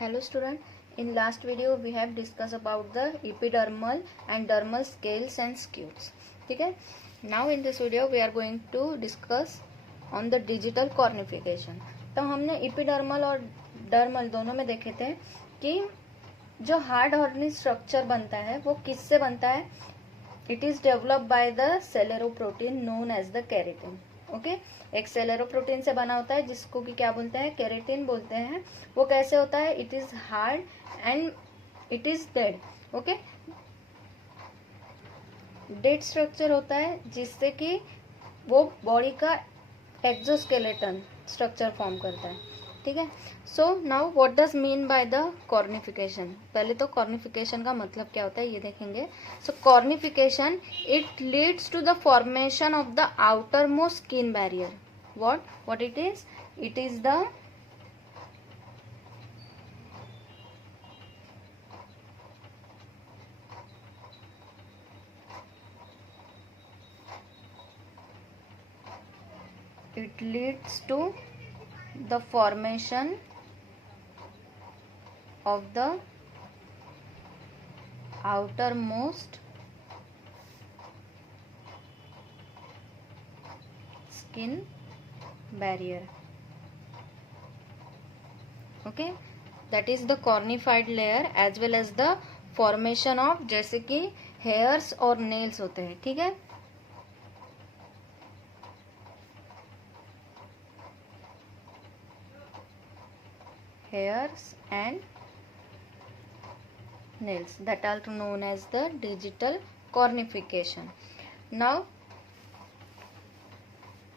Hello student, in last video we have discussed about the epidermal and dermal scales and scutes. ठीक है. Now in this video we are going to discuss on the digital cornification. तो हमने epidermal और dermal दोनों में देखे थे कि जो हार्ड हॉर्नी स्ट्रक्चर बनता है वो किससे बनता है. It is developed by the scleroprotein known as the keratin. Okay, एक सेलेरोप्रोटीन से बना होता है जिसको कि क्या बोलते हैं, केरेटिन बोलते हैं. वो कैसे होता है, it is hard and it is dead. Okay, dead structure होता है जिससे कि वो बॉडी का एक्सोस्केलेटन स्ट्रक्चर फॉर्म करता है. ठीक है. So now what does mean by the cornification. पहले तो कॉर्निफिकेशन का मतलब क्या होता है ये देखेंगे. So cornification it leads to the formation of the outermost skin barrier. What it is the it leads to the formation of the outermost skin barrier. Okay, that is the cornified layer as well as the formation of जैसे कि hairs और nails होते हैं. ठीक है. Hairs and nails that are known as the digital cornification. Now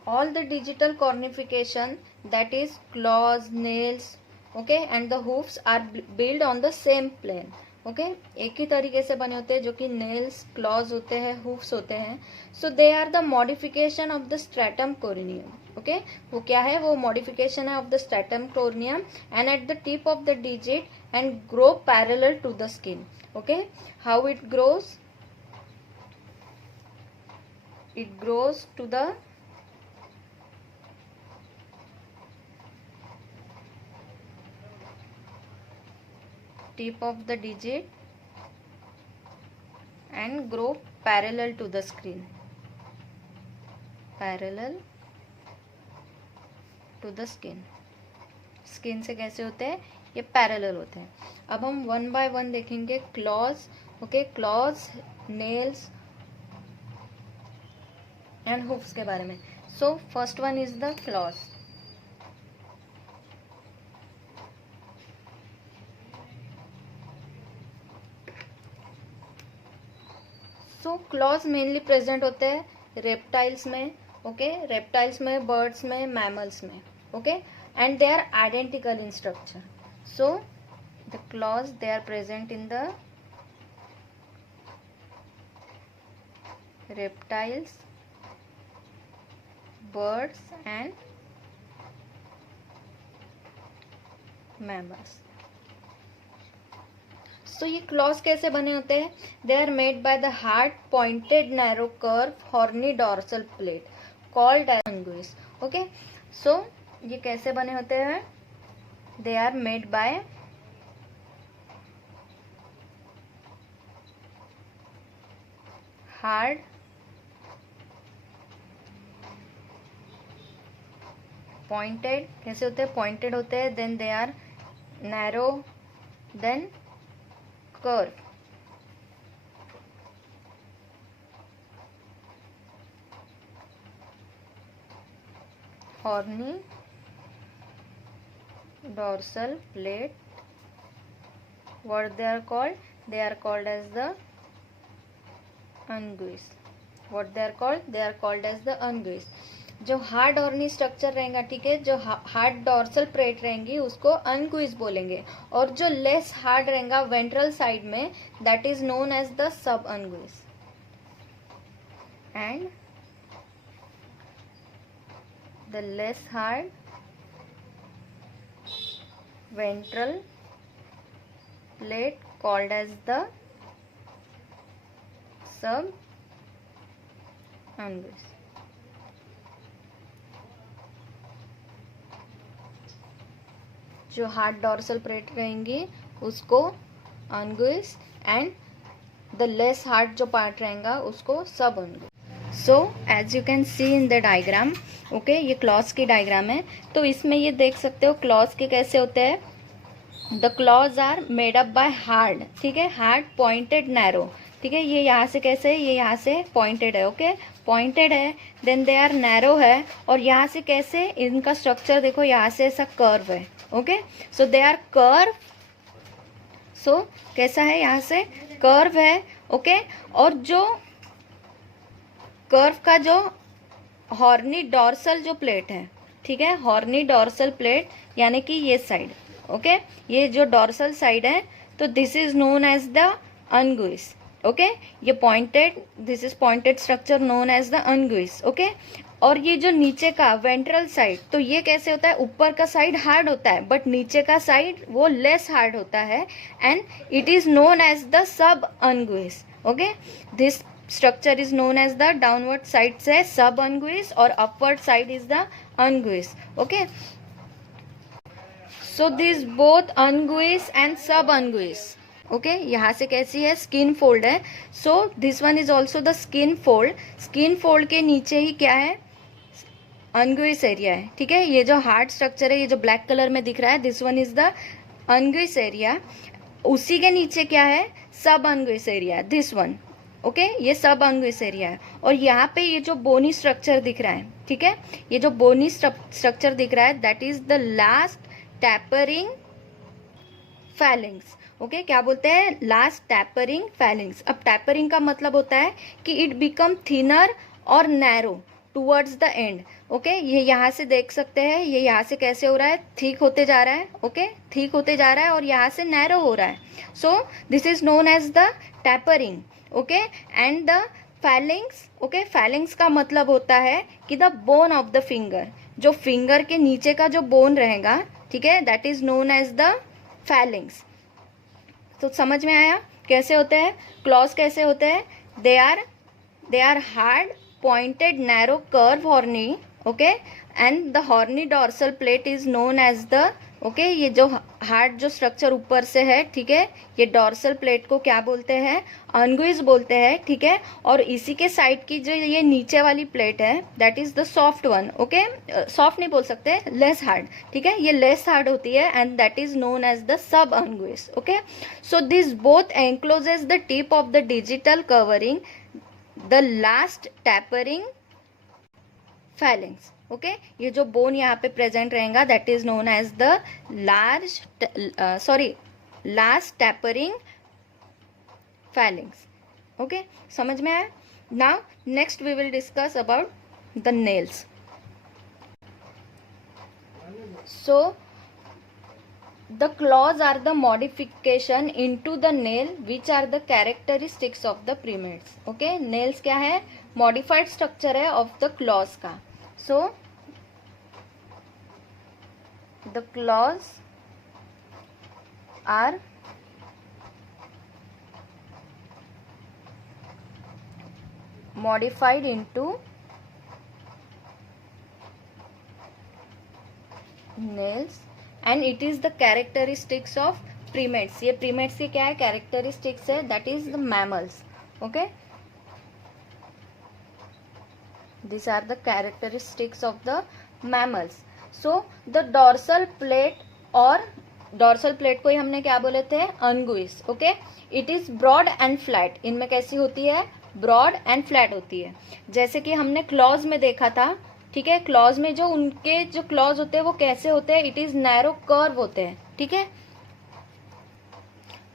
all the digital cornification, that is claws, nails, okay, and the hoofs are built on the same plane. Okay, एक ही तरीके से बने होते हैं जो कि नेल्स, क्लॉज होते हैं, हुफ्स होते हैं. So they are the modification of the stratum corneum. Okay, वो क्या है, वो मॉडिफिकेशन है of the stratum corneum and at the tip of the digit and grow parallel to the skin. Okay, how it grows to the tip of the digit and grow parallel to the skin. Parallel to the skin. Skin से कैसे होते हैं, ये parallel होते हैं. अब हम one by one देखेंगे. Claws, okay, claws, nails and hoofs के बारे में. So first one is the claws. So claws mainly present होते हैं रेप्टाइल्स में. ओके, रेप्टाइल्स में, बर्ड्स में, मैमल्स में. Okay, and they are identical in structure. So the claws they are present in the reptiles, birds and mammals. तो ये clause कैसे बने होते हैं, they are made by the hard pointed narrow curve horny dorsal plate called as unguis. Okay, so ये कैसे बने होते हैं, they are made by hard pointed. कैसे होते हैं, पॉइंटेड होते हैं, then they are narrow, then curve. horny dorsal plate. What they are called, they are called as the unguis. What they are called as the unguis. जो hard horny structure रहेगा, ठीक है, जो हार्ड डॉर्सल प्लेट रहेंगी उसको अनगुइस बोलेंगे, और जो लेस हार्ड रहेगा वेंट्रल साइड में, that is known as the sub unguis. And the less hard ventral plate called as the sub unguis. जो हार्ड डॉर्सल प्लेट रहेंगी उसको unguis and the less hard जो पार्ट रहेगा उसको sub unguis. So as you can see in the diagram, okay, ये claws की diagram है। तो इसमें ये देख सकते हो क्लॉज के कैसे होते हैं। The claws are made up by hard, ठीक है, हार्ड पॉइंटेड नैरो, ठीक है। ये यहाँ से कैसे है, ये यहाँ से पॉइंटेड है, ओके, पॉइंटेड है, देन दे आर नैरो है, और यहाँ से कैसे इनका स्ट्रक्चर देखो, यहाँ से ऐसा कर्व है, okay, so they are curve, so कैसा है, यहाँ से कर्व है, ओके। और जो कर्व का जो हॉर्नी डॉर्सल जो प्लेट है, ठीक है, हॉर्नी डॉर्सल प्लेट यानी कि ये साइड, ओके, ये जो डॉर्सल साइड है, तो this is known as the unguis, okay, ये pointed, this is pointed structure known as the unguis, okay. और ये जो नीचे का वेंट्रल साइड, तो ये कैसे होता है, ऊपर का साइड हार्ड होता है बट नीचे का साइड वो लेस हार्ड होता है, and it is known as the sub unguis, okay. This structure is known as the downward side से सब अनगुइस और upward side is the unguis, okay. So this both unguis and sub unguis, okay, यहाँ से कैसी है, skin fold है, so this one is also the skin fold. Skin fold के नीचे ही क्या है, अनगुइस एरिया है, ठीक है। ये जो हार्ड स्ट्रक्चर है, ये जो ब्लैक कलर में दिख रहा है, this one is the unguis area. उसी के नीचे क्या है, sub unguis area, this one, okay, ये सब अनगुइस एरिया है। और यहाँ पे ये जो बोनी स्ट्रक्चर दिख रहा है, ठीक है, ये जो बोनी स्ट्रक्चर दिख रहा है, that is the last tapering phalanges, okay, क्या बोलते हैं, लास्ट टैपरिंग फैलिंग्स। अब टैपरिंग का मतलब होता है कि इट बिकम थिनर और narrow towards the end, okay. ये यहाँ से देख सकते हैं, ये यहाँ से कैसे हो रहा है, थिक होते जा रहा है, ओके, थिक होते जा रहा है और यहाँ से नैरो हो रहा है, so this is known as the tapering, okay. And the phalanges, okay, phalanges का मतलब होता है कि the bone of the finger, जो फिंगर के नीचे का जो बोन रहेगा, ठीक है, that is known as the phalanges. तो समझ में आया कैसे होते हैं क्लॉज, कैसे होते हैं, they are hard pointed narrow curve horny, okay, and the horny dorsal plate is known as the, okay, ये जो हार्ड जो स्ट्रक्चर ऊपर से है, ठीक है, ये डॉर्सल प्लेट को क्या बोलते हैं, अनगुइस बोलते हैं, ठीक है। और इसी के साइड की जो ये नीचे वाली प्लेट है, that is the soft one, okay, soft नहीं बोल सकते, लेस हार्ड, ठीक है, ये लेस हार्ड होती है and that is known as the sub unguis, okay. So this both encloses the tip of the digital covering the last tapering phalanges, okay. ये जो बोन यहाँ पे प्रेजेंट रहेगा, that is known as the last tapering phalanges, okay, समझ में आया। Now next we will discuss about the nails. So the claws are the modification into the nail which are the characteristics of the primates, okay। nails क्या है, modified structure है of the claws का। so the claws are modified into nails and it is the characteristics of primates. ये primates की क्या है, characteristics है, that is the mammals, okay. This are the characteristics of the mammals. So the dorsal plate, और dorsal plate को ही हमने क्या बोले थे, unguis, okay. It is broad and flat, इनमें कैसी होती है, ब्रॉड एंड फ्लैट होती है। जैसे कि हमने क्लॉज में देखा था, ठीक है, क्लॉज में जो उनके जो क्लॉज होते हैं वो कैसे होते हैं, इट इज नैरो कर्व होते हैं, ठीक है।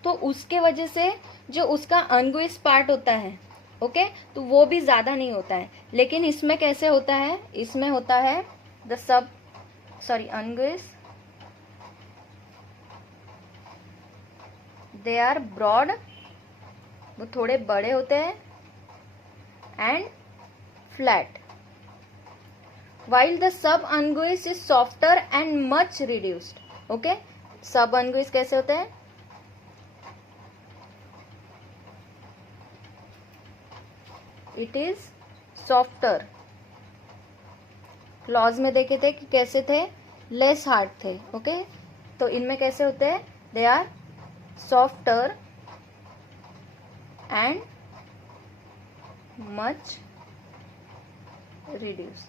तो उसके वजह से जो उसका अनगुइस पार्ट होता है, ओके, तो वो भी ज्यादा नहीं होता है। लेकिन इसमें कैसे होता है, इसमें होता है the sub अनगुइस, they are broad, वो थोड़े बड़े होते हैं, and flat, while the sub-unguis is softer and much reduced, okay। sub-unguis कैसे होते हैं, it is softer। क्लॉज में देखे थे कि कैसे थे, लेस हार्ड थे, ओके, तो इनमें कैसे होते हैं, they are softer and much reduced.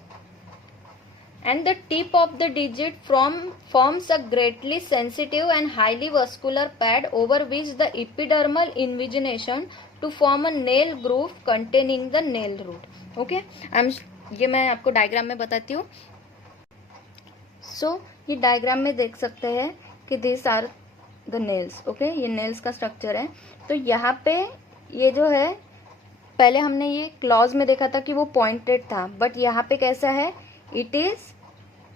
And the tip of the digit forms a greatly sensitive and highly vascular pad over which the epidermal invagination to form a nail groove containing the nail root. Okay, ये मैं आपको diagram में बताती हूँ. So ये diagram में देख सकते हैं कि these are the nails. Okay, ये nails का स्ट्रक्चर है. तो यहाँ पे ये जो है, पहले हमने ये क्लॉज में देखा था कि वो पॉइंटेड था, बट यहाँ पे कैसा है, it is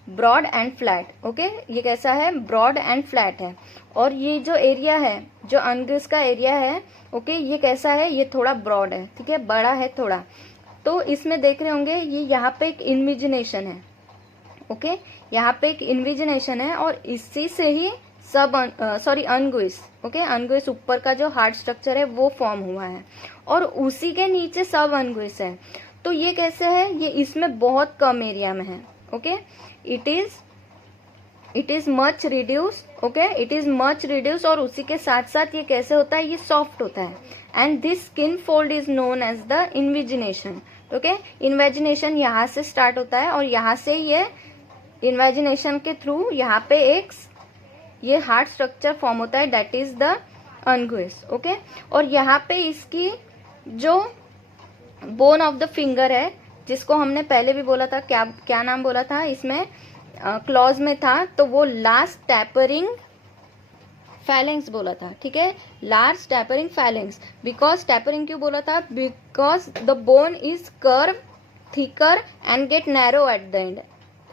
broad and flat. Okay, ये कैसा है, ब्रॉड एंड फ्लैट है. और ये जो एरिया है, जो अनग्रिस का एरिया है, ओके, ये कैसा है, ये थोड़ा ब्रॉड है, ठीक है, बड़ा है थोड़ा. तो इसमें देख रहे होंगे ये यहाँ पे एक इन्विजिनेशन है. ओके, यहाँ पे एक इन्विजिनेशन है और इसी से ही सब अनगुइस. ओके, अनगुइस ऊपर का जो हार्ड स्ट्रक्चर है वो फॉर्म हुआ है और उसी के नीचे सब अनगुइस है. तो ये कैसे है, ये इसमें बहुत कम एरिया में है. Okay, it is much reduce. Okay, it is much reduce और उसी के साथ साथ ये कैसे होता है, ये सॉफ्ट होता है. And this skin fold is known as the invagination. Okay, invagination यहाँ से स्टार्ट होता है और यहाँ से ये इन्वेजिनेशन के थ्रू यहाँ पे एक ये हार्ड स्ट्रक्चर फॉर्म होता है, that is the unguis. Okay, और यहाँ पे इसकी जो बोन ऑफ द फिंगर है, जिसको हमने पहले भी बोला था, क्या नाम बोला था इसमें, क्लॉज में था, तो वो लास्ट टैपरिंग फैलेंक्स बोला था. ठीक है, last tapering phalanx. Because tapering क्यों बोला था, because the bone is curve thicker and get narrow at the end.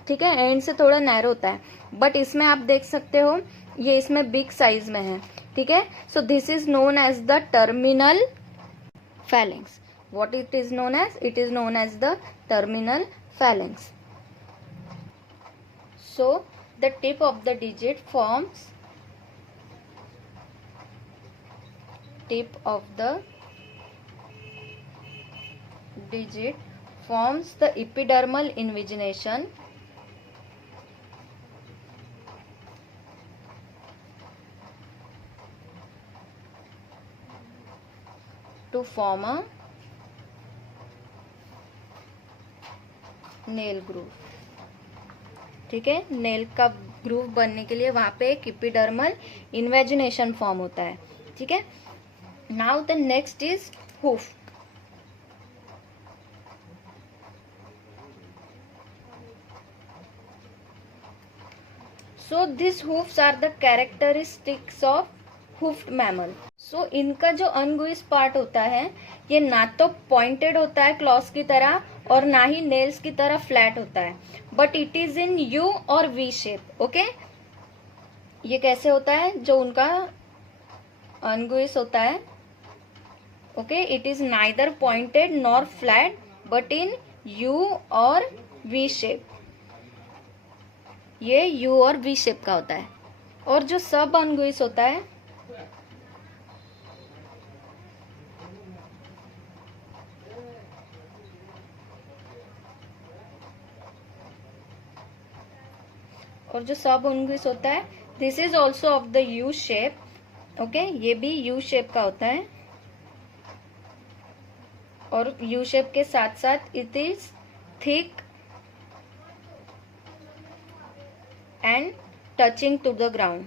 ठीक है, एंड से थोड़ा नैरो होता है, बट इसमें आप देख सकते हो ये इसमें बिग साइज में है. ठीक है, so this is known as the terminal phalanx. What it is known as? It is known as the terminal phalanx. So the tip of the digit forms the epidermal invagination to form a nail groove. ठीक है, nail का groove बनने के लिए वहां पे एक epidermal invagination form होता है. ठीक है, now the next is hoof. So this hoofs are the characteristics of hoofed mammal. So इनका जो अनगुइस पार्ट होता है, ये ना तो पॉइंटेड होता है क्लॉस की तरह और ना ही नेल्स की तरह फ्लैट होता है, but it is in you और वी शेप. ओके, ये कैसे होता है, जो उनका अनगुइस होता है, okay, it is neither pointed nor flat but in you और वी शेप. ये यू और वी शेप का होता है. और जो सब अनगुइस होता है, this is also of the U shape. Okay, ये भी यू शेप का होता है और यू शेप के साथ साथ it is thick and touching to the ground.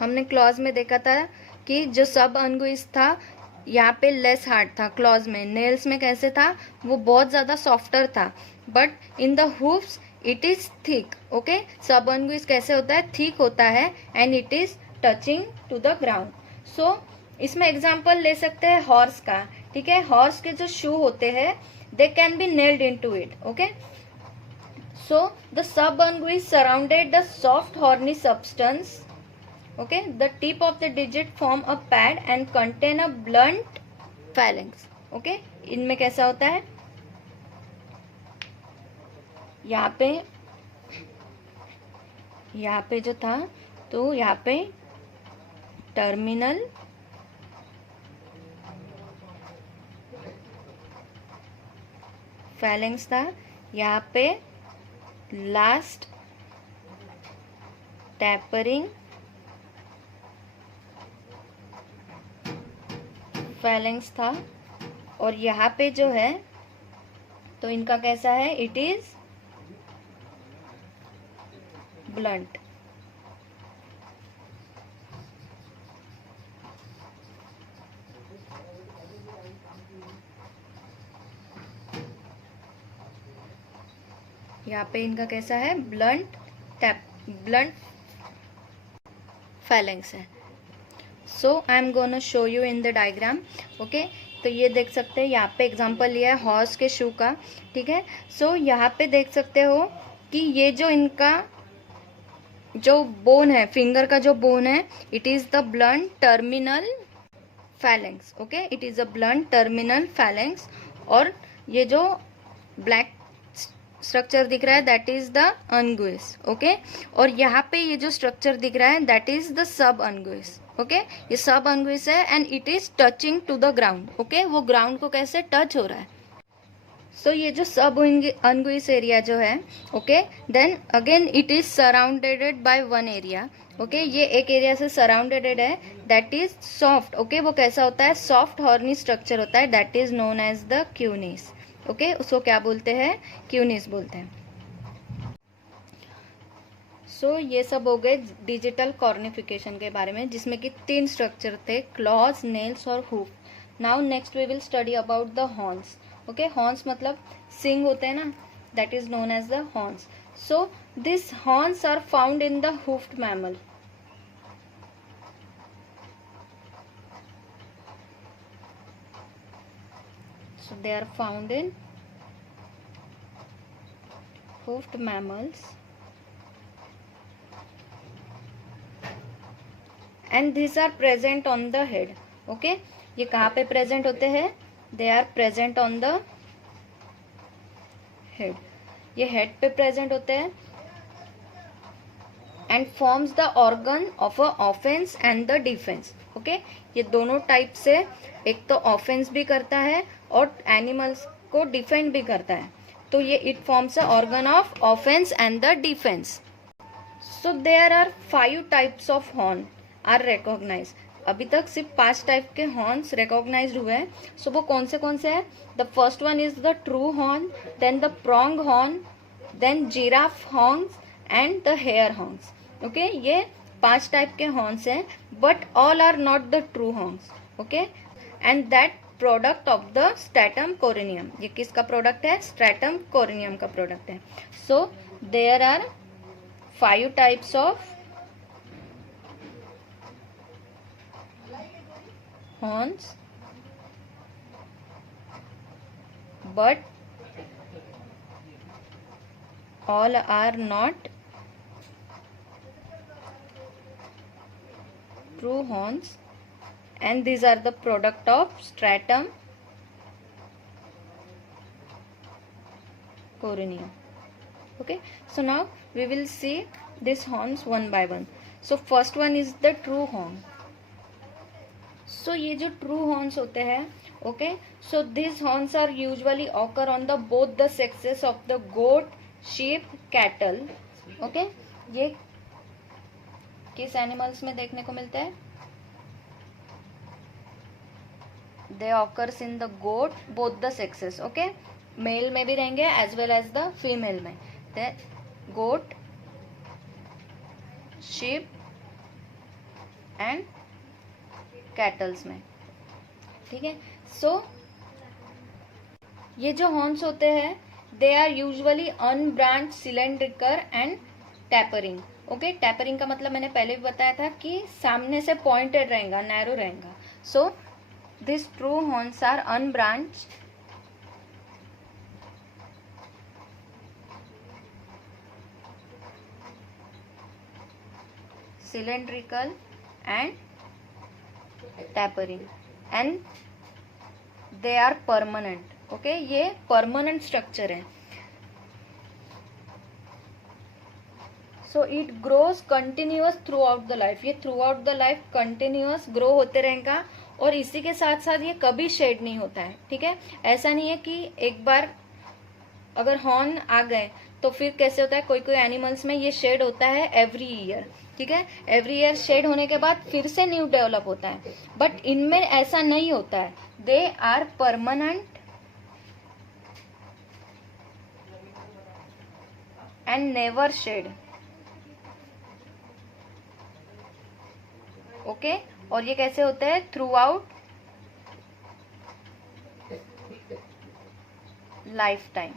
हमने क्लॉज में देखा था कि जो सब अनगुइस था यहाँ पे लेस हार्ड था क्लॉज में. नेल्स में कैसे था, वो बहुत ज्यादा सॉफ्टर था, but in the hoofs it is thick. Okay, sub unguis कैसे होता है, थिक होता है and it is touching to the ground. So इसमें एग्जांपल ले सकते हैं हॉर्स का. ठीक है, हॉर्स के जो शू होते हैं, they can be nailed into it. Okay, so the sub unguis surrounded the soft horny substance. Okay, the tip of the digit form a pad and contain a blunt phalanx. Okay, इनमें कैसा होता है, यहाँ पे जो था, तो यहाँ पे टर्मिनल फैलेंक्स था, यहाँ पे लास्ट टैपरिंग फैलेंक्स था, और यहाँ पे जो है तो इनका कैसा है, इट इज ब्लंट। यहाँ पे इनका कैसा है, ब्लंट फैलेंक्स है। So I am gonna show you in the diagram. Okay, तो ये देख सकते हैं, यहाँ पे एग्जांपल लिया है हॉर्स के शू का, ठीक है। सो यहाँ पे देख सकते हो कि ये जो इनका जो बोन है, फिंगर का जो बोन है, it is the blunt terminal phalanx. Okay, it is a blunt terminal phalanx. और ये जो ब्लैक स्ट्रक्चर दिख रहा है that is the unguis. Okay, और यहाँ पे ये जो स्ट्रक्चर दिख रहा है that is the sub unguis. Okay, ये सब अनगुइस है and it is touching to the ground. Okay, वो ग्राउंड को कैसे टच हो रहा है। सो ये जो सब अनगुइस एरिया जो है, okay, then again it is surrounded by one area. Okay, ये एक एरिया से सराउंडेड है दैट इज सॉफ्ट। ओके, वो कैसा होता है, सॉफ्ट हॉर्नी स्ट्रक्चर होता है that is known as the cuneus. Okay, उसको क्या बोलते हैं, क्यूनिस बोलते हैं। सो ये सब हो गए डिजिटल कॉर्निफिकेशन के बारे में, जिसमें कि 3 स्ट्रक्चर थे, क्लॉज, नेल्स और hoof. Now next we will study about the horns. Okay, horns मतलब सिंग होते हैं ना, that is known as the horns. So this horns are found in the hoofed mammal. So they are found in hoofed mammals, and these are present on the head. Okay, ये कहाँ पे present होते हैं, they are present on the head. ये head पे present होते हैं and forms the organ of a offense and the defense. Okay, ये दोनों टाइप से एक तो ऑफेंस भी करता है और एनिमल्स को डिफेंड भी करता है, तो ये it forms a organ of offence and the defence. So there are 5 types of horn are recognize. अभी तक सिर्फ 5 टाइप के हॉर्न्स रिकॉग्नाइज हुए हैं। सो वो कौन से हैं, the first one is the true horn, then the prong horn, then giraffe horns and the hair horns. Okay, ये 5 टाइप के हॉर्न्स हैं, but all are not the true horns. Okay, and that product of the stratum corneum. ये किसका product है, stratum corneum का product है। So there are 5 types of horns, but all are not true horns, and these are the product of stratum corneum. Okay, so now we will see these horns one by one. So first one is the true horn. So ये जो true horns होते हैं, okay, so these horns are usually occur on the both the sexes of the goat, sheep, cattle. Okay, ये किस animals में देखने को मिलते हैं, they occurs in the goat both the sexes. Okay, male में भी रहेंगे as well as the female में, गोट, शीप एंड कैटल्स में, ठीक है। सो ये जो हॉर्न्स होते हैं they are usually unbranch, cylindrical and tapering. Okay, tapering का मतलब मैंने पहले भी बताया था कि सामने से पॉइंटेड रहेगा, नैरो रहेगा। So this true horns are unbranch, cylindrical and tapering, and they are permanent. Okay, ये permanent structure है। So it grows continuous throughout the life. ये throughout the life continuous grow होते रहेगा, और इसी के साथ साथ ये कभी शेड नहीं होता है, ठीक है। ऐसा नहीं है कि एक बार अगर हॉर्न आ गए तो फिर कैसे होता है, कोई कोई एनिमल्स में ये शेड होता है एवरी ईयर, ठीक है, एवरी ईयर शेड होने के बाद फिर से न्यू डेवलप होता है, बट इनमें ऐसा नहीं होता है, they are permanent and never shed, okay. और ये कैसे होते हैं, थ्रू आउट लाइफ टाइम,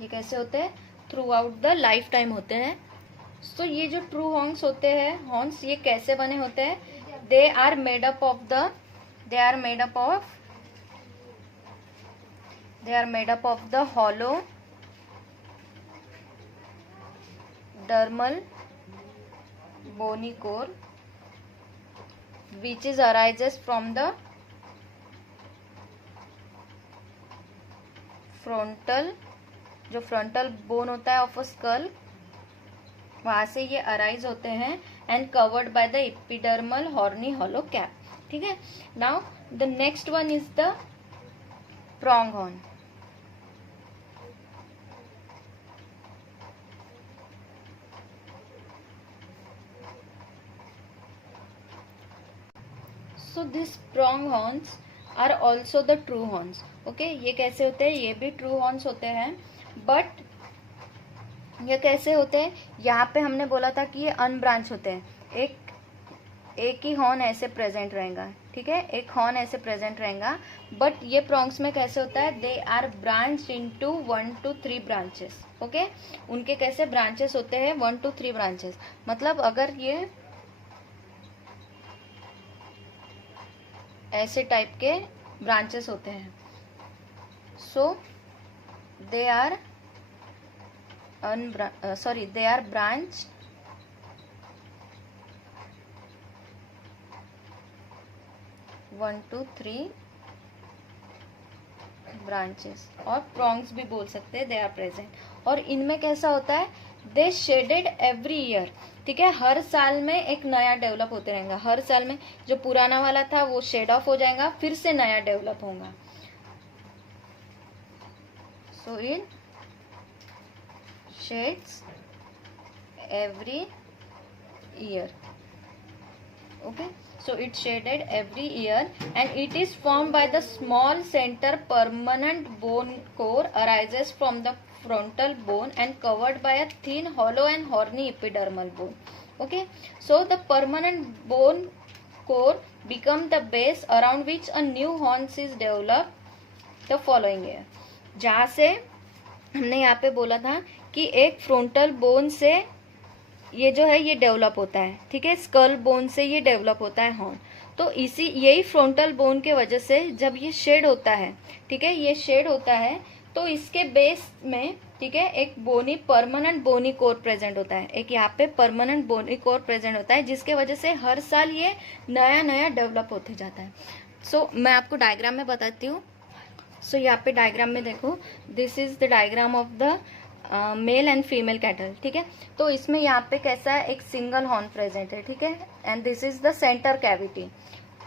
ये कैसे होते हैं, through out the life time होते हैं। सो ये जो ट्रू हॉर्न्स होते हैं, हॉर्न्स ये कैसे बने होते हैं, they are made up of the hollow dermal bony core which is arises from the जो फ्रंटल बोन होता है ऑफ अ स्कल, वहां से ये अराइज होते हैं and covered by the epidermal horny hollow cap, ठीक है। Now the next one is the prong horn. So this prong horns are also the true horns, okay. ये कैसे होते हैं, ये भी ट्रू हॉर्न्स होते हैं, बट ये कैसे होते हैं, यहाँ पे हमने बोला था कि ये अनब्रांच होते हैं, एक ही हॉर्न ऐसे प्रेजेंट रहेगा, ठीक है, एक हॉर्न ऐसे प्रेजेंट रहेगा, बट ये प्रोंग्स में कैसे होता है, they are branch into 1 to 3 branches, okay. उनके कैसे ब्रांचेस होते हैं, 1 to 3 ब्रांचेस, मतलब अगर ये ऐसे टाइप के ब्रांचेस होते हैं, so they are they are branched one to three branches, और प्रोंग्स भी बोल सकते हैं, दे आर प्रेजेंट। और इनमें कैसा होता है, दे शेडेड एवरी ईयर, ठीक है, हर साल में एक नया डेवलप होते रहेगा, हर साल में जो पुराना वाला था वो शेड ऑफ हो जाएगा, फिर से नया डेवलप होगा। सो इन shades every year, okay, so it's shaded every year and it is formed by the small center permanent bone core arises from the frontal bone and covered by a thin hollow and horny epidermal bone, okay। So the permanent bone core become the base around which a new horns is developed the following year। जहाँ से हमने यहाँ पे बोला था कि एक frontal bone से ये जो है ये डेवलप होता है, ठीक है, स्कल बोन से ये डेवलप होता है हॉर्न। तो इसी यही फ्रंटल बोन के वजह से जब ये शेड होता है, ठीक है, ये शेड होता है तो इसके बेस में, ठीक है, एक परमानेंट बोनी कोर प्रेजेंट होता है, एक यहाँ पे परमानेंट बोनी कोर प्रेजेंट होता है, जिसके वजह से हर साल ये नया नया डेवलप होते जाता है। सो मैं आपको डायग्राम में बताती हूँ। सो यहाँ पे डायग्राम में देखो, this is the diagram of the male and female cattle, ठीक है। तो इसमें यहाँ पे कैसा है, एक सिंगल हॉर्न प्रेजेंट है, ठीक है, and this is the centre cavity,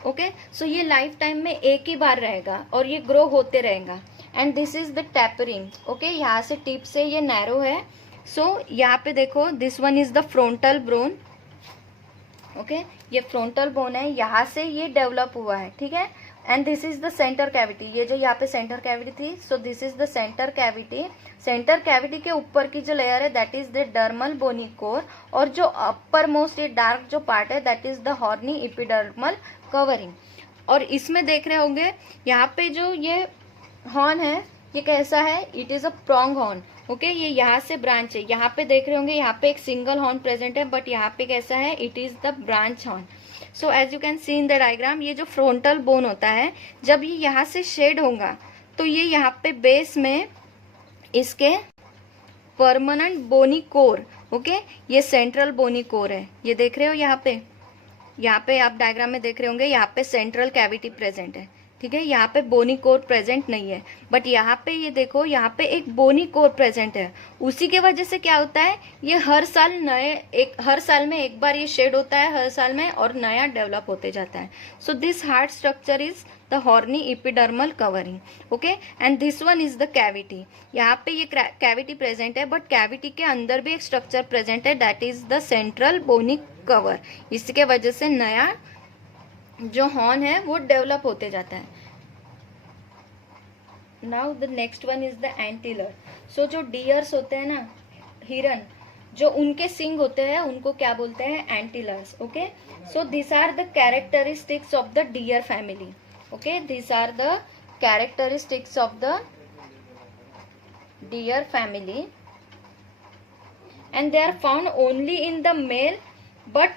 okay. So ये लाइफ टाइम में एक ही बार रहेगा और ये ग्रो होते रहेगा, and this is the tapering, okay. यहाँ से टिप से ये नैरो है। सो यहाँ पे देखो, this one is the frontal bone, okay, ये फ्रंटल बोन है, यहाँ से ये डेवलप हुआ है, ठीक है, and this is the centre cavity, ये जो यहाँ पे सेंटर कैविटी थी, so this is the centre cavity. Centre cavity के ऊपर की जो लेयर है that is the dermal bony core, और जो अपर मोस्ट ये डार्क जो पार्ट है that is the horny epidermal covering. और इसमें देख रहे होंगे यहाँ पे जो ये हॉर्न है ये कैसा है, it is a prong horn, okay. ये यहाँ से ब्रांच है, यहाँ पे देख रहे होंगे यहाँ पे एक सिंगल हॉर्न प्रेजेंट है, बट यहाँ पे कैसा है, it is the branch horn. So as you can see in the diagram, ये जो फ्रंटल बोन होता है जब ये यहाँ से शेड होगा तो ये यहाँ पे बेस में इसके परमानेंट बोनी कोर, ओके, ये सेंट्रल बोनी कोर है, ये देख रहे हो यहाँ पे आप डायग्राम में देख रहे होंगे, यहाँ पे सेंट्रल कैविटी प्रेजेंट है, ठीक है, यहाँ पे बोनी कोर प्रेजेंट नहीं है, बट यहाँ पे ये देखो, यहाँ पे एक बोनी कोर प्रेजेंट है। उसी के वजह से क्या होता है, ये हर साल में एक बार ये शेड होता है हर साल में, और नया डेवलप होते जाता है। So this hard structure is the horny epidermal covering. Okay, and this one is the cavity. यहाँ पे ये कैविटी प्रेजेंट है, बट कैविटी के अंदर भी एक स्ट्रक्चर प्रेजेंट है, that is the central bony cover. इसके वजह से नया जो हॉर्न है वो डेवलप होते जाता है. Now the next one is the antler. So जो डियर्स होते हैं ना, हिरन, जो उनके सिंग होते हैं उनको क्या बोलते हैं? Antlers. Okay, so this are the characteristics of the deer family. Okay, this are the characteristics of the deer family and they are found only in the male but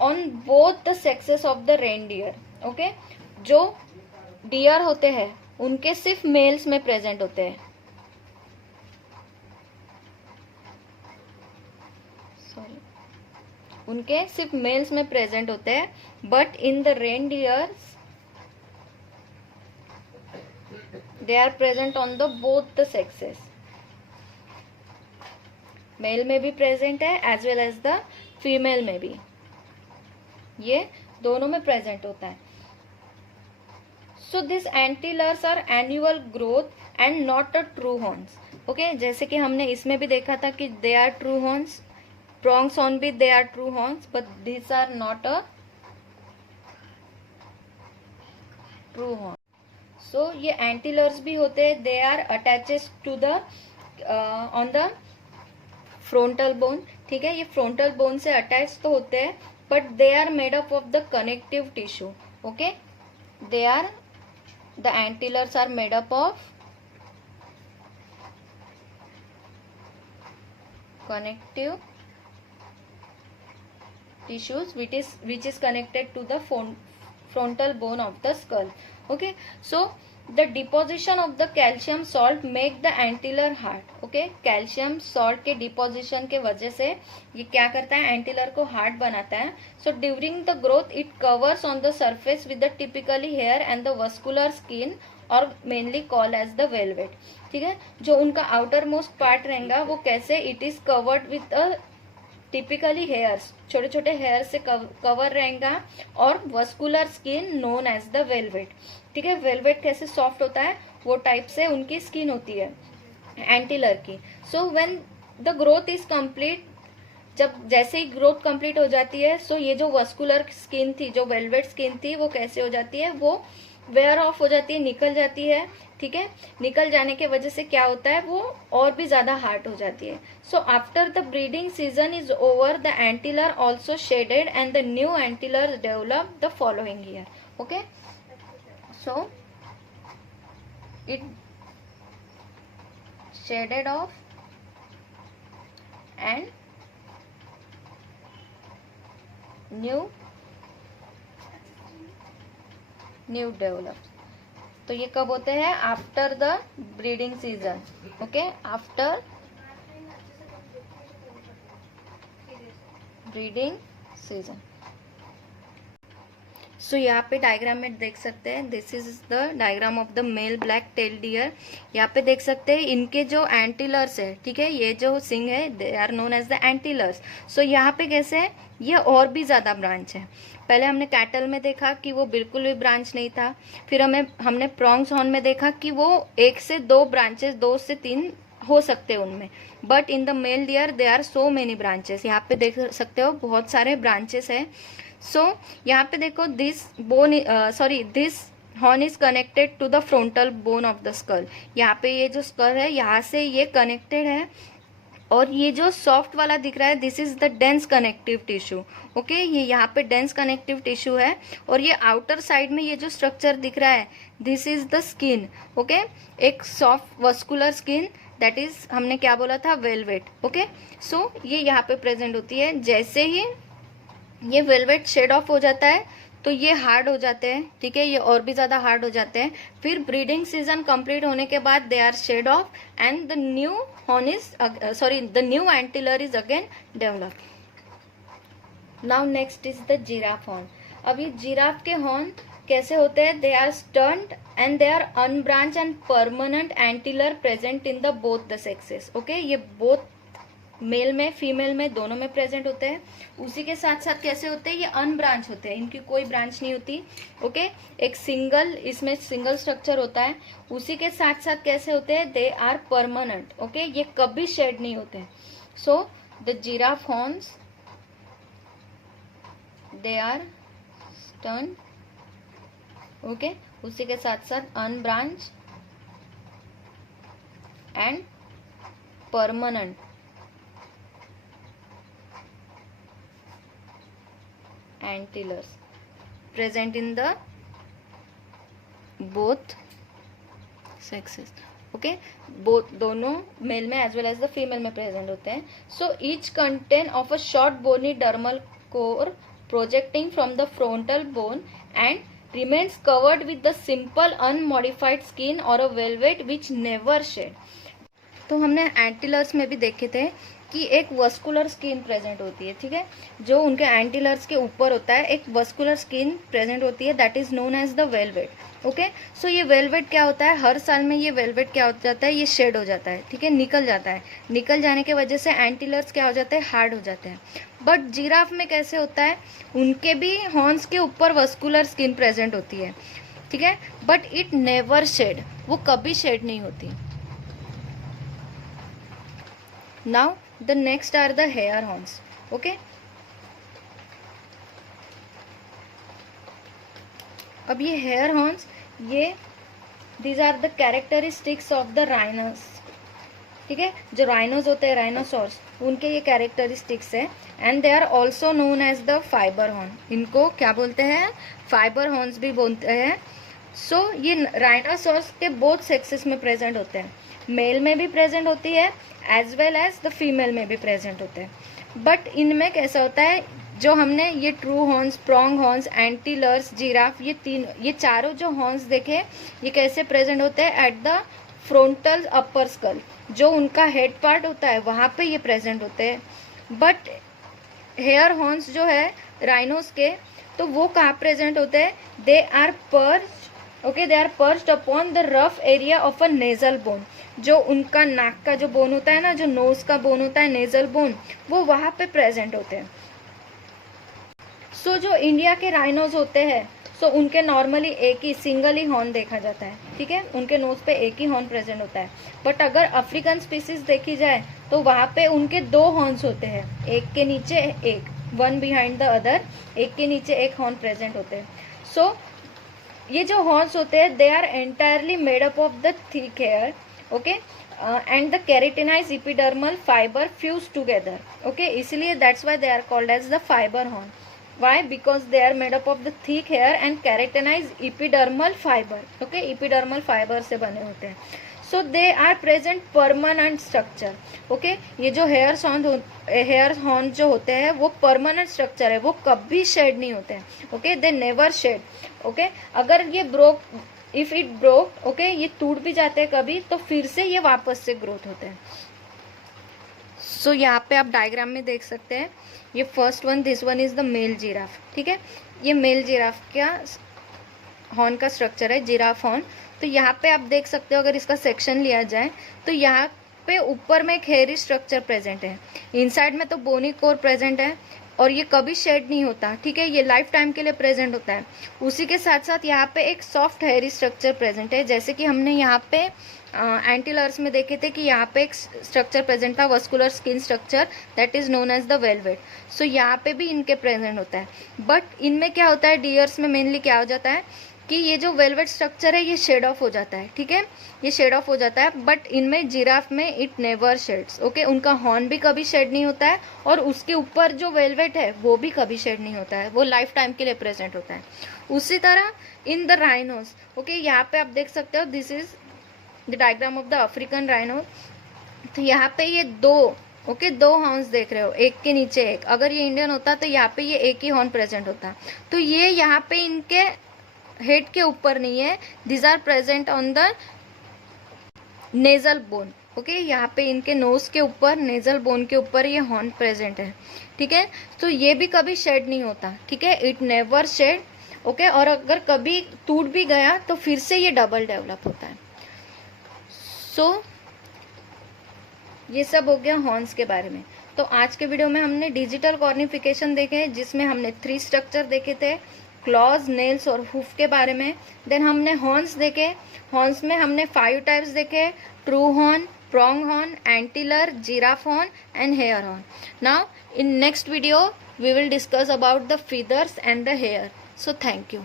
on both the sexes of the reindeer. Okay, जो dear होते हैं उनके सिर्फ mails में present होते हैं. Sorry, उनके सिर्फ मेल्स में प्रेजेंट होते हैं, but in the reindeers they are present on the both the sexes. Male में भी प्रेजेंट है as well as the female में भी, ये दोनों में प्रेजेंट होता है. So this antlers are annual growth and not a true horns. Okay, जैसे कि हमने इसमें भी देखा था कि they are true horns, prongs horn भी they are true horns, but this are not a true horn. So ये एंटीलर्स भी होते हैं, they are attaches to the on the frontal bone. ठीक है, ये फ्रंटल बोन से अटैच तो होते हैं, but they are made up of the connective tissue. Okay, they are the antlers are made up of connective tissues which is connected to the frontal bone of the skull. Okay, so the deposition of the calcium salt make the antelar hard. Okay, calcium salt के deposition के वजह से ये क्या करता है? एंटीलर को hard बनाता है. So during the growth it covers on the surface with the typically hair and the vascular skin or mainly called as the velvet. ठीक है, जो उनका आउटर मोस्ट पार्ट रहेगा वो कैसे? It is covered with a typically hairs, छोटे छोटे hair से कवर रहेगा, और vascular skin known as the velvet. ठीक है, वेलवेट कैसे सॉफ्ट होता है वो टाइप से उनकी स्किन होती है एंटीलर की. So when the growth is complete, जब जैसे ही ग्रोथ कंप्लीट हो जाती है, सो ये जो वस्कुलर स्किन थी, जो वेलवेट स्किन थी, वो कैसे हो जाती है? वो वेयर ऑफ हो जाती है, निकल जाती है. ठीक है, निकल जाने के वजह से क्या होता है? वो और भी ज्यादा हार्ड हो जाती है. So after the breeding season is over the antler also shedded and the new antler develop the following year. Okay, so it shedded off and new develop. तो ये कब होते हैं? After the breeding season. Okay, after breeding season. So यहाँ पे diagram में देख सकते हैं, this is the diagram of the male black tail deer. यहाँ पे देख सकते हैं इनके जो एंटीलर्स है, ठीक है, ये जो सिंग है, they are known as the antlers. So यहाँ पे कैसे है? ये और भी ज्यादा ब्रांच है. पहले हमने कैटल में देखा कि वो बिल्कुल भी ब्रांच नहीं था. फिर हमने प्रॉन्ग्स हॉर्न में देखा कि वो 1 से 2 ब्रांचेस, 2 से 3 हो सकते हैं उनमें. But in the male deer they are so many branches. यहाँ पे देख सकते हो बहुत सारे ब्रांचेस है. सो यहाँ पे देखो, this horn is connected to the frontal bone of the skull. यहाँ पे ये जो स्कल है, यहाँ से ये कनेक्टेड है, और ये जो सॉफ्ट वाला दिख रहा है, this is the dense connective tissue. Okay, ये यहाँ पे डेंस कनेक्टिव टिश्यू है, और ये आउटर साइड में ये जो स्ट्रक्चर दिख रहा है, this is the skin. Okay, एक soft vascular skin, that is हमने क्या बोला था? वेलवेट. ओके, सो ये यहाँ पे प्रेजेंट होती है. जैसे ही ये वेलवेट शेड ऑफ हो जाता है तो ये हार्ड हो जाते हैं. ठीक है, ये और भी ज्यादा हार्ड हो जाते हैं. फिर ब्रीडिंग सीजन कंप्लीट होने के बाद they are shed off and the new horn is the new antler is again develop. Now next is the giraffe horn. अब ये जिराफ के हॉर्न कैसे होते हैं? They are stunt and they are unbranch and permanent antler present in the both the sexes. Okay, ये both male में female में दोनों में प्रेजेंट होते हैं। उसी के साथ साथ कैसे होते हैं, ये अनब्रांच होते हैं, इनकी कोई ब्रांच नहीं होती। ओके, एक सिंगल, इसमें सिंगल स्ट्रक्चर होता है। उसी के साथ साथ कैसे होते हैं, दे आर परमानेंट। ओके, ये कभी शेड नहीं होते। So the giraffe horns they are stern. Okay, उसी के साथ साथ unbranch and permanent antlers present in the both sexes. Okay, both दोनों मेल में as well as the female में प्रेजेंट होते हैं. So each contain of a short bony dermal core projecting from the frontal bone and remains covered with the simple unmodified skin or a velvet which never shed. तो हमने एंटीलर्स में भी देखे थे कि एक वस्कुलर स्किन प्रेजेंट होती है, ठीक है, जो उनके एंटीलर्स के ऊपर होता है, एक वस्कुलर स्किन प्रेजेंट होती है, that is known as the velvet. Okay, so ये वेलवेट क्या होता है, हर साल में ये वेलवेट क्या हो जाता है, ये शेड हो जाता है, ठीक है, निकल जाता है. निकल जाने की वजह से एंटीलर्स क्या हो जाते हैं, हार्ड हो जाते हैं. बट जिराफ में कैसे होता है, उनके भी हॉर्न्स के ऊपर वस्कुलर स्किन प्रेजेंट होती है, ठीक है, बट इट नेवर शेड, वो कभी शेड नहीं होती. Now the next are the hair horns. Okay, अब ये hair horns, ये these are the characteristics of the rhinos. ठीक है, जो rhinos होते हैं, rhinosaurs, उनके ये characteristics है. And they are also known as the fiber horn. इनको क्या बोलते हैं, fiber horns भी बोलते हैं. So ये rhinosaurs के both sexes में present होते हैं, मेल में भी प्रेजेंट होती है as well as the female में भी प्रेजेंट होते हैं. बट इनमें कैसा होता है, जो हमने ये true horns, prong horns, antlers, giraffe, ये चारों जो हॉर्न्स देखे, ये कैसे प्रेजेंट होते हैं, at the frontal upper skull, जो उनका हेड पार्ट होता है वहाँ पे ये प्रेजेंट होते हैं. बट हेयर हॉर्न्स जो है राइनोस के, तो वो कहाँ प्रेजेंट होते हैं, they are perch. Okay, they are perched upon the rough area of a nasal bone, जो उनका नाक का जो बोन होता है ना, जो नोज का बोन होता है, नेजल बोन, वो वहाँ पे प्रेजेंट होते हैं. सो जो इंडिया के राइनोज होते हैं, सो उनके नॉर्मली एक ही सिंगल ही हॉर्न देखा जाता है, ठीक है, उनके नोज पे एक ही हॉर्न प्रेजेंट होता है. बट अगर अफ्रीकन स्पीसीज देखी जाए तो वहाँ पे उनके दो हॉर्न्स होते हैं, एक के नीचे एक, वन बिहाइंड द अदर, एक के नीचे एक हॉर्न प्रेजेंट होते हैं. सो ये जो हॉर्न्स होते हैं, they are entirely made up of the thick hair. Okay, and the keratinise epidermal fibre fuse together. Okay, इसलिए that's why they are called as the fibre horn. Why, because they are made up of the thick hair and keratinise epidermal fibre. Okay, epidermal fibre से बने होते हैं. So they are present permanent structure. Okay, ये जो hair horn जो होते हैं वो परमानेंट स्ट्रक्चर है, वो कभी शेड नहीं होते हैं. Okay, they never shed. Okay, अगर ये broke, if it broke, okay, ये टूट भी जाते हैं कभी, तो फिर से ये वापस से ग्रोथ होते हैं. सो यहाँ पे आप डायग्राम में देख सकते हैं, ये first one, this one is the male giraffe. ठीक है, ये मेल जिराफ का हॉर्न का स्ट्रक्चर है, जिराफ हॉर्न. तो यहाँ पे आप देख सकते हो, अगर इसका सेक्शन लिया जाए तो यहाँ पे ऊपर में एक हेयरी स्ट्रक्चर प्रेजेंट है, इनसाइड में तो बोनी कोर प्रेजेंट है, और ये कभी शेड नहीं होता. ठीक है, ये लाइफ टाइम के लिए प्रेजेंट होता है. उसी के साथ साथ यहाँ पे एक सॉफ्ट हेयरी स्ट्रक्चर प्रेजेंट है, जैसे कि हमने यहाँ पे एंटीलर्स में देखे थे कि यहाँ पे एक स्ट्रक्चर प्रेजेंट था, vascular skin structure, that is known as the velvet. So यहाँ पे भी इनके प्रेजेंट होता है. बट इनमें क्या होता है, डियर्स में मेनली क्या हो जाता है कि ये जो वेलवेट स्ट्रक्चर है ये शेड ऑफ हो जाता है. ठीक है, ये शेड ऑफ हो जाता है. बट इनमें जिराफ में इट नेवर शेड्स. ओके, उनका हॉर्न भी कभी शेड नहीं होता है, और उसके ऊपर जो वेलवेट है वो भी कभी शेड नहीं होता है, वो लाइफ टाइम के लिए प्रेजेंट होता है. उसी तरह इन द राइनोस, ओके, यहाँ पे आप देख सकते हो, this is the diagram of the African rhino. तो यहाँ पे ये दो, ओके, दो हॉर्न्स देख रहे हो, एक के नीचे एक. अगर ये इंडियन होता तो यहाँ पे ये एक ही हॉर्न प्रेजेंट होता. तो ये यहाँ पे इनके हेड के ऊपर नहीं है, this are present on the nasal bone. Okay, यहाँ पे इनके नोज के ऊपर, नेजल बोन के ऊपर ये हॉर्न प्रेजेंट है. ठीक है, तो ये भी कभी शेड नहीं होता. ठीक है, इट नेवर शेड. ओके, और अगर कभी टूट भी गया तो फिर से ये डबल डेवलप होता है. सो ये सब हो गया हॉर्न्स के बारे में. तो आज के वीडियो में हमने डिजिटल कॉर्निफिकेशन देखे जिसमें हमने 3 स्ट्रक्चर देखे थे, क्लॉज, नेल्स और हुफ के बारे में। देन हमने हॉर्न्स देखे, हॉर्न्स में हमने 5 टाइप्स देखे, true horn, prong horn, antler, giraffe horn and hair horn. Now in next video we will discuss about the feathers and the hair. So thank you.